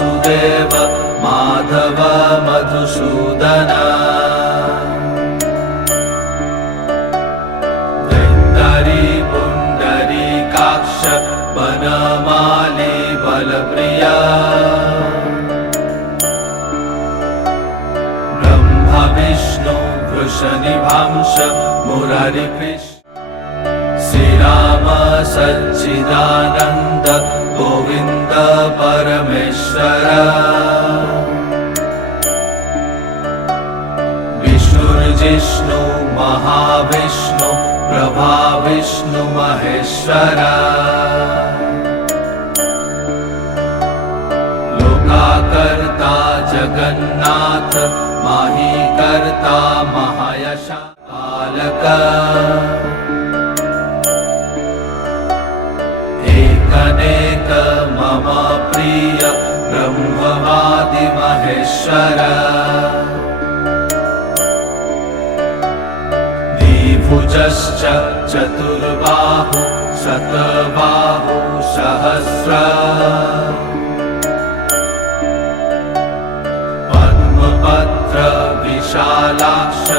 वासुदेव माधव मधुसूदन धन्वन्तरी पुण्डरीकाक्ष वनमाली बलप्रिया ब्रह्मा विष्णु वृषनिभांश मुरारिकृष्ण श्रीराम सच्चिदानन्द गोविन्द परमेश्वर विष्णुर्जिष्णु महाविष्णु प्रभाविष्णु महेश्वर लोकाकर्ता जगन्नाथ माहीकर्ता महायश पालक अनेक मम प्रिय ब्रह्मवादि महेश्वर द्विभुजश्च चतुर्बाहु शतबाहु सहस्र पद्मपत्र विशालाक्ष